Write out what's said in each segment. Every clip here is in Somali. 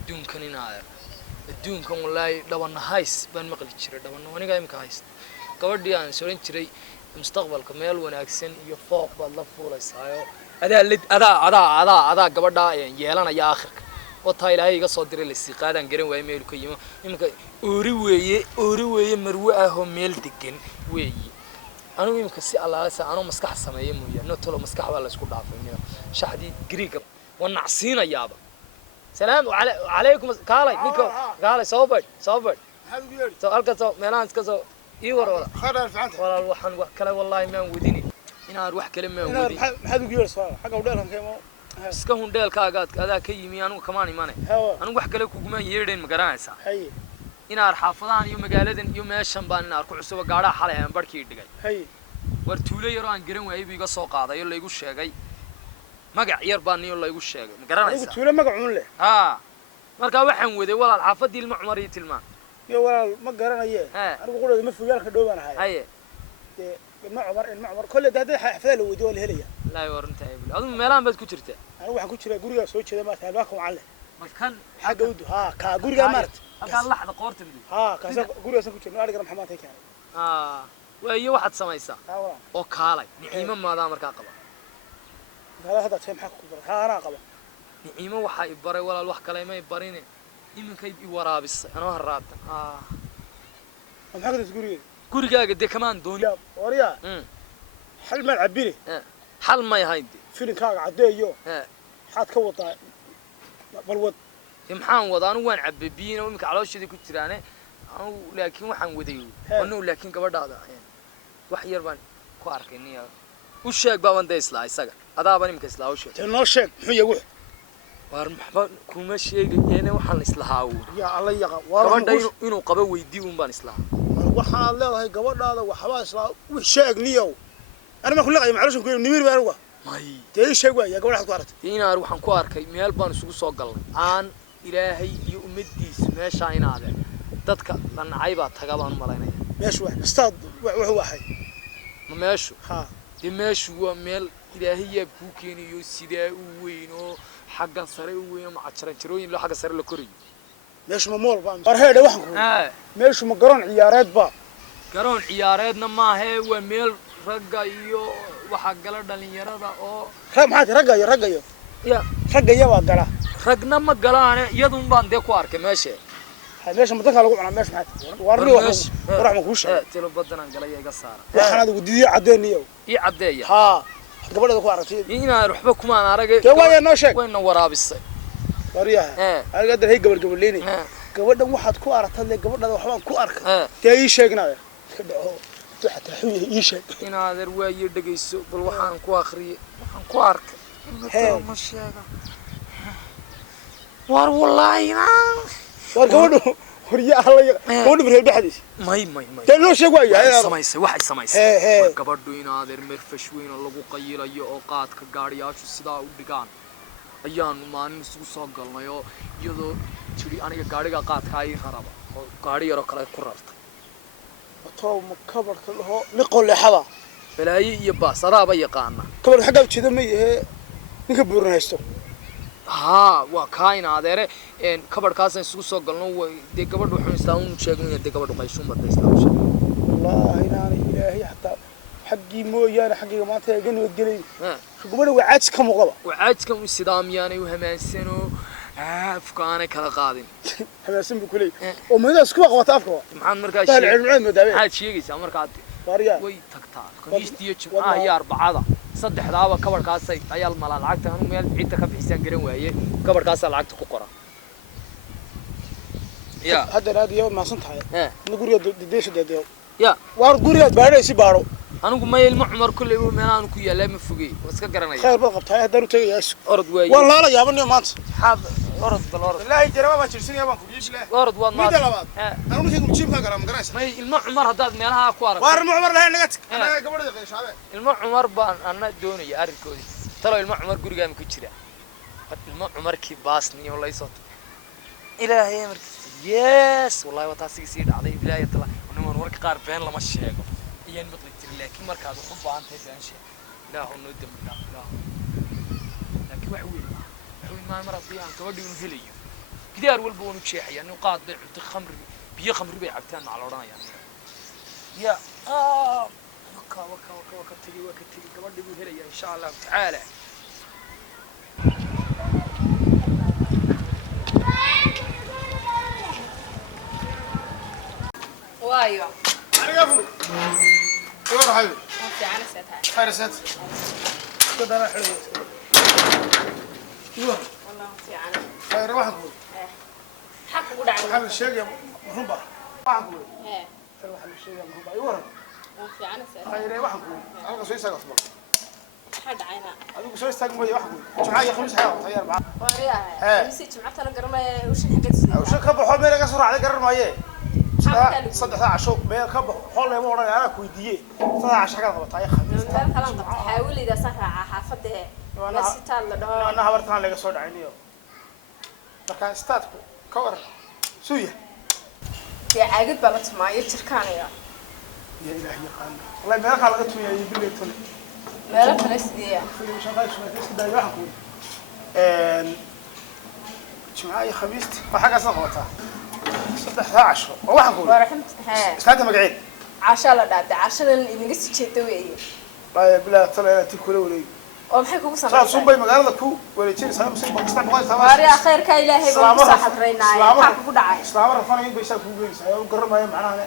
الدون كنين عاير الدون كم والله دبنا هايس بن مقلي شري دبنا وأنا جاي مكهايس قبل يعني سورين شري مستقبل كمال وناكسن يفوق بالله فولا يسايو هذا قبل دا يهلنا يا آخر وطايل هاي قصدر الاستقادة نقرن ويا ميل كيما يمكن أوروي مروءة هم ميل دقن ويا أنا يمكن سي الله لسه أنا مسكح سماية مويا نطلع مسكح ولا سكوت عارفين شحدي جريك ونعصينا يابا سلام عليكم كالي نيكو كالي صوبر سؤال كذا ميلان كذا ولا خير فعنت ولا الوحن كلا والله ما وديني إنا أروح كلمة ودي حد يقول سؤال حاجة ودالهم كيما سكون ديل كاغات هذا كيمي أنا كمان إيمانه أنا وح كلا كوجمان يردين مقرانسا هي إنا حافظان يوم قالدين يوم الشنبان إنا أركو عسوا قارا حلا بركي دقاي هي ورتولي يران قرن وهي بيجا سوق هذا يلا يقول شيء مقع يرباني يلا يقول شيء مقرانسا تولي مقعون له marka waxaan waday walaal xaafadii ilma Cumar iyo tilmaan iyo walaal ma garanaye anigu qolada ma fogaalka dhowaan ahay haye ilma Cumar kulli dadada xaafada la weydiyo la helaya la warantay adu meelaan baad ku jirtaa anigu waxaan ku jiraa guriga soo jeeda ma taalbaaka wacan leh markan xaga wadu ka guriga maart halka laxda qoorta midu kaasa guriga san ku jirnaa ariga maxamed ay keenay waayo waxaad samaysaa oo kaalay niciimo maada markaa qaba hada teen xaq ku bar ana qaba نعيمة وحى إبرة ولا الوح كلامه إبرينه يمكن كي يورابس أنا هالرابط هم حاجة تقولي كوري جا قد كمان دوني لا وريا حل ما العبيني حل ما يهيدي فين كاغ عديه حات كوطا بالود يمحان وضان وين عببينا ويمك على شيء كنت ترانه أو لكن وحن وديو وإنه لكن قبل هذا يعني وح يربان كواركني وش يا جبان ده إسلا إسقى هذا بني مكسلا وش تناشك هي وح وارمحبا كوما شيء يعني وحن إسلاهاو يا الله يا كمان ده إنه قبل ويديهم بان إسلاه وحن الله هاي قبل هذا وحبا إسلاه وشيء نيو أنا ما كل قيم معلش نقول نمير باروا ماي تيجي شيء يا قبل حد قارت هنا أروح عن كوارك ميال بان سوق سوقل عن إلهي يؤمدي سماش عين هذا تذكر لأن عيبات تقابلون ملايين ماشي واحد استاد واحد ماشي دي ماشي هو ميل إلهي بوكيني يسيدا وينو حاجة سري وين مع تشرين لو حاجة سري لكوري ماشي ممول بام برهيد واحد ماشي مقرون عيارات با قرون عياراتنا ما هي وميل رجعيو وحق له دليل أو خم حد رجعيو يا رجعيو وقلا رجنا ما قلا أنا يدوم باندي كوارك ماشي ماشي مدخل لقوا على ماشي حد ورني وراح مكوش تلو بدنا قلا يقصار وحنا ودي عدينيو عدية قبل هذا كوارتي هنا روح بكم أنا أرجع كوايا ناشك وين نورا بس وريها أنا قدر هيك قبل ليني قبل ده واحد كوارت اللي قبل ده واحد كوارك تيجي شيء حتى حوي يشك هنا هذا رواية دقيسو بالوحان كواخري كوارك مش وار والله وار قولوا وريا الله قولوا بري بحديث ماي تلو شيء ويا سمايس واحد سمايس قبل دوين هذا المرفش وين الله قيل أي أوقات كقاريات شو صدا ودقان أيام ما نسوق صقلنا يدو تري أنا كقاري قات هاي خرابة قاري يروح كلا كررت تو مكبر كله نقول لحظة بلا يبا صرابة يقانا كبر حاجة كذا مية نكبر نهستو وكاين هذا إن كبر كاسن سوسو قلنا ودي كبر وحنا يستاهون شيء دي كبر وقايشون بدي يستاهون شيء والله إناني إلهي حتى حقي مو يعني حقي ما تيجين وتقولين شو قبله وعاج كم وقبا وعاج كم استدام يعني وهم سنو فكانة كلا قادين هم سن بكلي ومن هذا سكوا قوات أفكوا محمد مركز شيء العلم مدابي هاد شيء يسمى مركز واريا وي تكتار كنيش تيجي هي أربعة صدق دعوة كبر كاسي عيال مال العقد هنو ميل عيد تكفي حسين قرن وهي كبر كاسي العقد كقرا يا هذا يوم ما صنت هاي نقول يا ديش ده يا وارقول يا بارد سيبارو أنا أقول ما يلمع عمر كل يوم أنا أقول يا لا مفوقي بس كقرنا خير بالقبط هاي هذا روتي ياش أرد ويا والله لا يا بني مات حاب أرد بالأرض لا يجرب ما تشرسين يا بنك يجي له أرد وان ما أنا مش يقول شيء كقرا مقراش ما يلمع عمر هذا مالها أكوار وارمع عمر لا نقت أنا قبل ده شعبان المع عمر بان أنا دوني أرد كودي ترى المع عمر قري جام كتير المع عمر كي باسني والله يصوت إلهي مركز يس والله وتاسي سيد علي بلا يطلع ونمر ورك قارب بين لما الشيء ين بطل تري لكن مركز حب عن تيجان شيء لا هو نودم لا لكن وحوي ما مرضي عن كودي ونهلي gidaar walba uu jeexaya nin qaad bay cunto khamri biyo khamri bay cabtaan ma la oranayaan ya ka tagi gabadhi buu helaya insha Allah taala وايوه انا قبل ايوه حبيبي انت على ساتها خير سات كده انا حلو ايوه والله انت على خير واحد حق قد على حل الشيء محبه واحد ايه ترى حل الشيء محبه ايوه انت على ساتها خير واحد انا سوي ساق اصبر حد عينا ادوك سوي ساق مي واحد جمعيه خمس حياه طيار معاه واريها مسي جمعتها لا قرمه وش حقت وش كبخو ميل ka soo raacday garan maaye saddex casho meel ka baxo xol leemo oran ana ku weydiiyay saddex casho ka qabtay khamiis meel kala qabtay xaawil ida san raaca xaafadda ma sitaan la dhaho ana habartan laga soo dhacayniyo marka staadku ka war suuya ya caagid baa la timaayo jirkaanaya ya ilaahi yaqaan wallahi meel kale laga tuuyay bileeton meel kale sidii filim shaqay isku day waxan ku jumcada khamiis waxa ka soo qabtaa saddex casho waxan ku ورحمت ها iskaanta magaceed عاشا لا dhaade caashadan idinga sii jeedo weeye baa bilaa talaati kula wareey oo maxay kugu saa sameeyay suubay magaalada ku wareejinaysaa musii bakistan qoys tamaa waariya khayrka ilaahay baa ku saxadraynaa waxa kugu dhacay islaam rafanayn bay saa ku geeysaa oo garamayo macnaha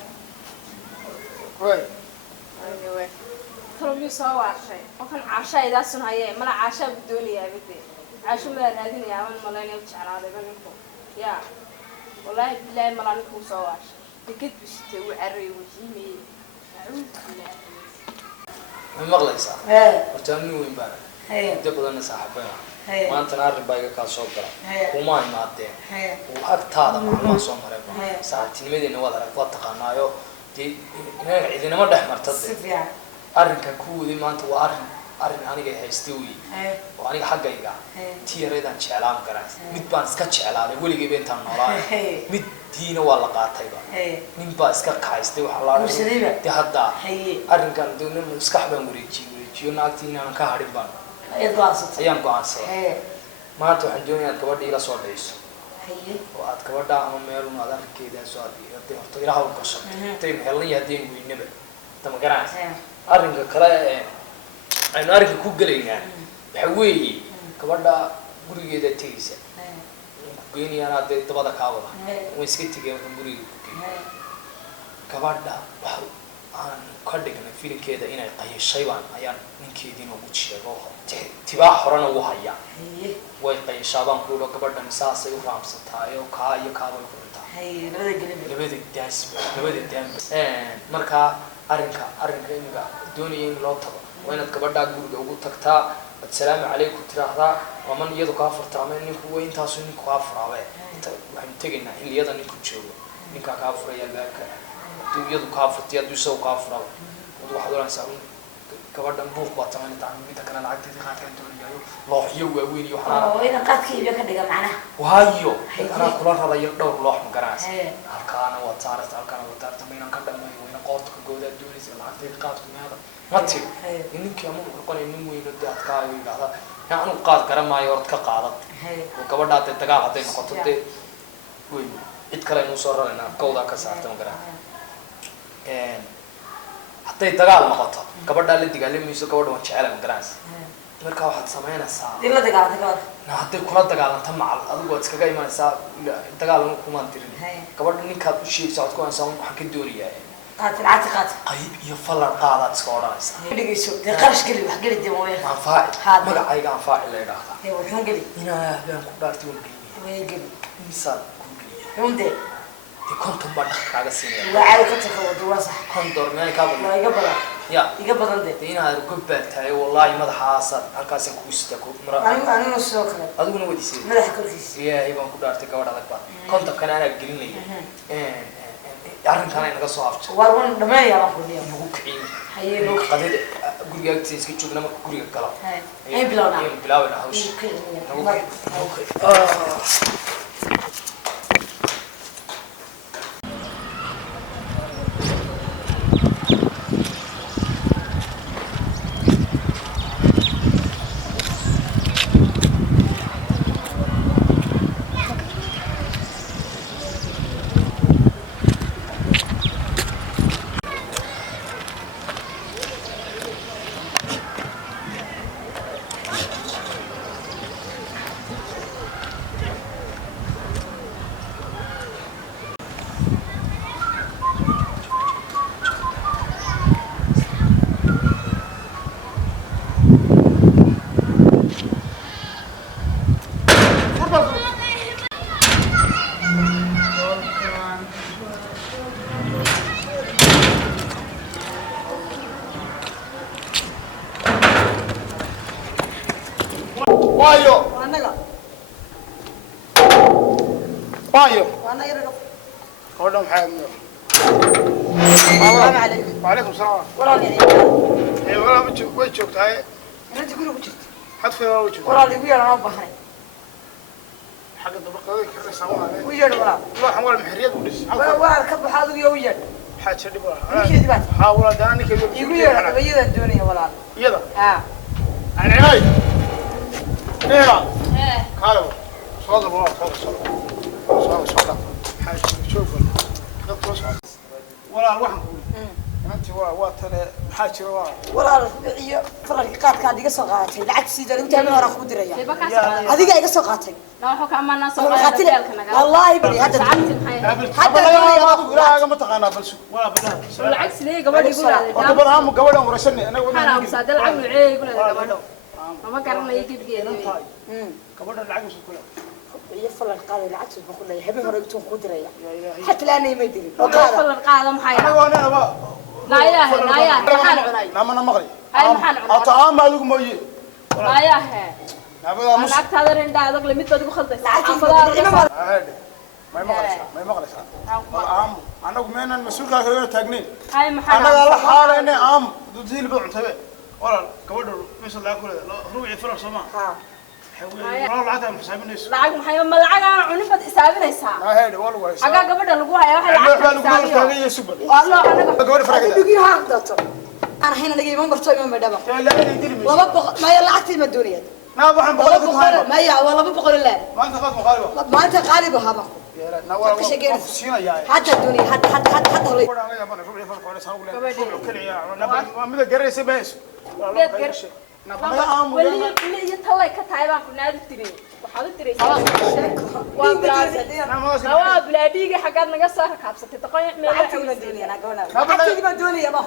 way aywe torobiyo soo waashay waxaan caasha idaasun hayay mana caasha gudooniyaa bide caasho ma raadinaya aan malaynay jeclaaday baninku ya wallahi billahi malaani ku soo waashay tikid bishitay u caray wajimay acuud billahi ma maqlaysaa horta nin weyn baan inta badan saaxiibana maanta arrin baa iga ka soo gala kuma imaadeen oo agtaada macluumaad soo maray saacadnimadeena wada arag wada taqaanaayo inaga cidinama dhex martay arrinka ku wadi maanta waa arrin aniga haystay weey oo aniga xaggayga tiyareedan jeclaan karaa mid baan iska jeclaaday weligay intaan noolaa mid diina waa la qaatayba nin baa iska qaystay waxa la dhahay hadda arrinkan doonay iska xabaan wareejiyo naagtiina aan ka hadhin baan ayaan go'aansaday maanta waxaan doonayaa gabadha ila soo dhayso oo aad gabadha ama meel una aad arrinkeeda soo aadiyay horta ilaha u gasho tay meelna yaadeen weynaba tama garanaysa arrinka kale aynu arrinka ku galaynaa waxa weeye gabadha gurigeeda tegaysa ku geynayaan hadday dabada kaa wada way iska tegeen waxaan guriga ku geeyay gabadha waxa aan ka dhignay filinkeeda inay qayashay baan ayaan ninkeediina ugu sheego tibaa horena ugu haya way qayashaabaan ku dhaho gabadhan saasay u raamsataay oo kaa iyo kaabay ku runtaa labada daam markaa arrinka imiga doonaya in loo tago waa inaad gabadhaa guriga ugu tagtaa assalaamu calaykum tiraahdaa waman iyadu kaa furtaa ama ninku way intaasu ninku kaa furaabe waxaynu tegaynaa xilliyada ninku joogo ninkaa kaa furaya albaabka hadduu iyadu kaa furtay hadduu isagu kaa furaba waxaad oranaysaa gabadhan buuq waa tamayntaa midda kale lacagteedii qaadkaan doonayaayo looxyo waaweyn iyo waxaan qaadkayga ka dhiga macnaha waayo anaa kula radayo dhowr loox ma garanaysa halkaana waa saaraysa halkaana waa saaraysa maynaan ka dhammeeyo wayna qoorta ka goodaa doonaysa lacagteedii qaadku meeda ma tiro ninkii ama noqonay nin weyn oo dee adkaa oo yidhaahda anu qaad garan maayo orad ka qaadad oo gabadhaa dee dagaal hadday noqoto dee wey cid kale aynu soo raraynaa gawdaa ka saarta ma garan hadday dagaal noqoto gabadhaa la dagaalamayso gabadha waan jecela ma garanaysa markaa waxaad samaynaysaa hadday kula dagaalanta macal adigu waad iskaga imanaysaa dagaalna kumaan dirin gabadha ninkaad u sheegaysa waxaad ku ansaa waxaan ka doonayaa qayb iyo fallar qaadaad iska odhanaysaa magacayga anfaaci la idhaahdaa inaa baan ku dhaartay waan geynaya imisaad kuu geliya dee konton baa dhaq kaaga siinaya kontor meel kaa badan ya dee inaad gobbaad tahay wallaahi madaxaasaad halkaasaan kugu sitaa adiguna wadisay ilaahay baan ku dhaartay gabadh adag baa kontonkana anaa gelinaya arrinkan ay naga soo afjay nagu kiciin qadada guriga agtiisa iska joogna marka guriga galo ayaan bilaabana hawsha وايو وانا يرقب قولهم حامي السلام عليكم وعليكم السلام ولا لي اي والله وين جوجت هاي انت تقول وجهك حد في وجهك ولا لي ويا انا بحري حق الدبقه كرر سواها ويا ولا والله حمول المحريات ودس ولا كب هذا يا ويا حاج شدي وش يدبات حاول داني كيف يقول ويا الدنيا ولا يلا ها العناية ايه ايه قالوا صوت الله صوت حاج شوف ولا الواحد انت واتر حاج ولا iyo farqi qaadka adiga soo qaatay lacag sidoo inta ma hore ku diraya deba ka soo adiga iga soo qaatay la waxa ka amaana soo qaatay qaatay naga wallahi bari hada lacagti maxay hada لا ما تقانا بس ولا بلا lacag sidee gabadhi igu leedahay طب انا قبل ورشني انا waxaan amsaday lacag nuucee igu leedahay gabadho ma garanayo dibgeeda قبل العقل كله iyo farqi qaad lacag sidoo ku leeyahay habeen hore intuu ku diraya hatta la aanay ma dirin falan qaada maxay انا با لا يا لا يا maxaan cunay انا مغري hay maxaan cunay اطعام ادق مويه لا يا he نابا مس lacagtaada rinda adag limid baad igu khalday ما مغرس العام انا قمنا المسؤول كان تاغنين hay maxaan انا لا حالين عام دوديل بعنتبه ولا كبدر مثل لا كله روعي فرق سما ها والله العاده حسابينيس lacag maxay ma lacag aan cunin bad xisaabinaysaa ما هيد والله xagaa gabadha lagu hayo waxa lacag تاغي سوبر والله anaga كبدر فرق adigu ha qabto ana hayna naga iman barto iman madaba لا لا يدير laba boqol ma ya lacagtii ma dooniyad ما بحن laba بقول boqol ma ya waa laba boqol ilaa ما انت خلاص مقالبه ما انت قالب هذا يا لا نور سينا يا حتى الدنيا حتى هو ولا يا بنا روعي فرق ولا ساوي له كل يا ما مد جريس بس والله غير شيء weli iyo talay ka tahay baan ku naadi tiray waxaad u tiraysaa waa bilaasay waa bilaadiga xagaad naga soo kaabsatay taqoon meel waxa حتى الدنيا انا قولها حتى ما الدنيا ما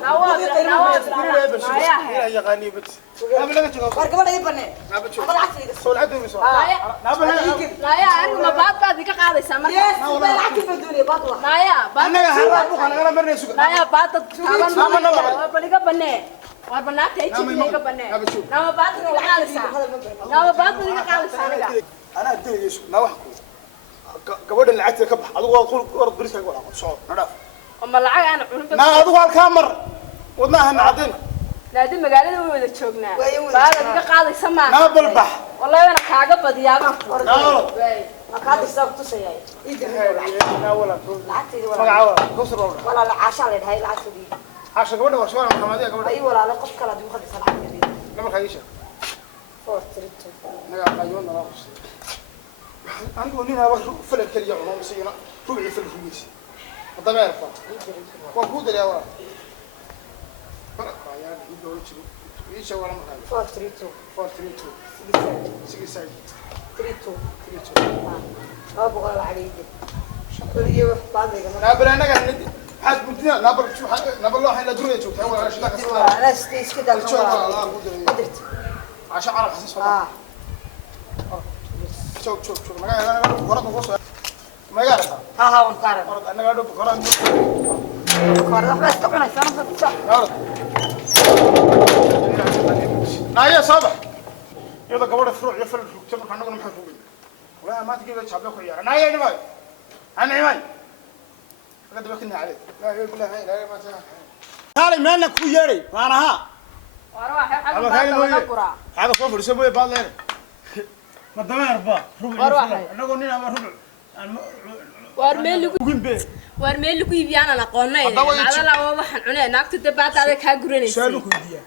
يا غني بس قبل لا تجاوب ورقه اي بني هذا العكس سول عدو بس لا يا anigu ma baad baad iga qaadaysaa marka يا العكس في الدنيا باطله لا يا baad انا هرب انا مرني سوق لا يا baad taaban waa baliga banee waa banaatay jibiga banee nama baad iga qaadaysaa nama baad iga qaadaysaa aniga انا ادري ايش لا واحد قبل العكس كبح ادو ورد بريسك ولا صوت نداف ama lacag aan cunin ما ادو الكامر ودناها نعدين laadi magaalada way wada joognaa baad iga qaadaysaa ma ما بالبح wallahi ana kaaga badiyaa baan ما كان يسوق تصيا لا ولا العكس ولا مقعوه كسر ولا العشاء اللي هي العكس دي عشان قبل ورشوان محمديه قبل اي ولا لا قف كلا دي خد صلاح دي لما خيشه فورتريتو نقع قايون لا قص انا قولي انا فلك كليه عمو مسينا ربعي في الخميس هذا ما يعرف وقود يا ولد فرق يا يقول شنو ايش ولا ما قال فورتريتو 432 سيجي تريتو ابو غلا عليك شكرا بعد نابل انا قاعد حاج بدنا نابل شو نابل الله الا دريه شوف هو ايش لك انا استيش كده قدرت عشان اعرف حسيس والله شوف ما انا ورد نقص ما يعرف ها ونقارن ورد انا قاعد بقرا قارن بس تقنع سنه صح ورد نايا صباح يلا قبل فروع يفل تبقى كنا نقول محفوظين ولا ما تجيب شعب لك يا نايا يا نماي انا عماي قد بكنا عليك لا يقول لا ما هاي مالك كويري وانا ها هذا صوف يسوي بعض لين ما دمر با ربع انا قلنا ما ربع war meel lagu وين بي war meel lagu iibiyaan aan aqoonay macdala waxaan cunay naagta dabaataada ka guranaysa سالك ويديا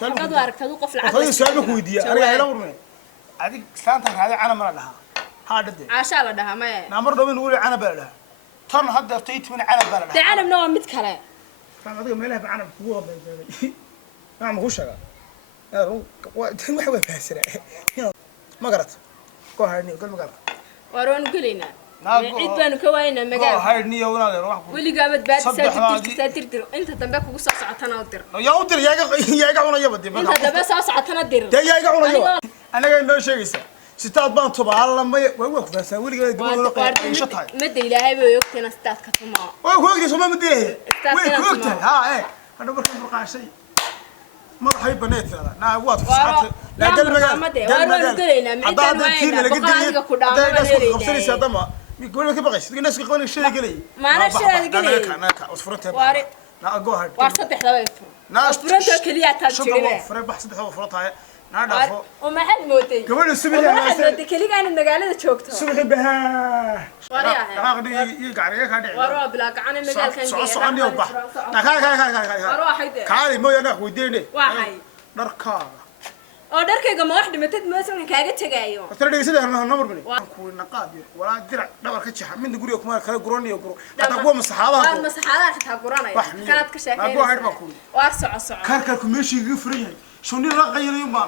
سالك qad aragtadu qof lacag هذا سالك ويديا انا هلا ورمي هذيك سانتا هذه انا ما لها هذا دي caasha la dhahaa ma نمر دو من ولي انا بلها تن هدا تيت من انا بلها dacalabna waa mid kale فاهم هذا ميلها بعنا هو ما ما هو شغال waxa way faasira ma garat ko haydni gal ma garat waroon galina cid baanu ka waayna magaal haydni iyo walaal wax weligaa badbaadisa tirtir inta dambe kugu soo socotana u dir yaa u dir yaaga cunaya badi inta dambe soo socotana dir yaaga cunaya anaga inoo sheegaysa sitaad baan tuba alla ma waa ku faasaa weligaa gabadha qeysha tahay mada ilaahay bay ogtayna sitaad ka tuma way ku ogtay soo ma diyahay way ku ogtay ha hada markaan burqaashay madaxay baneetada naa waad fasaxtay la gal magal waroon galina mid baan waayna boqolaadiga ku dhaamay qabsanaysa dama يقول لك بغيت الناس يقولون الشيء قلي ما أنا الشيء قلي. ناك أصفرتها واري نا جو هاد وارصدح لا يفرق ناس فرنتو كليا شوف تاجري فرق بحسب فرطها نادافو وما حد موتي قبل السبع وما حد موتي كليا أنا مقالة شوكتها السبع بها واريها غادي يقعد يقعد واروا بلاك أنا مقال كان صعصعني وبح كاي واروا حيدة كالي مو يناك وديني واحد نركا oo dharkayga ma wax dhimatad maasan kaaga tagaayo ترى دي سيده انا نمر بني كو نقاد ولا درع دبر كجح من غوريو كما كلا غروني غرو حتى كو مسحابها waan masaxaadaan xitaa guranaya kanaad ka sheekeynaysaa waar soco كان كان ماشي يفري شوني لا غيرين بان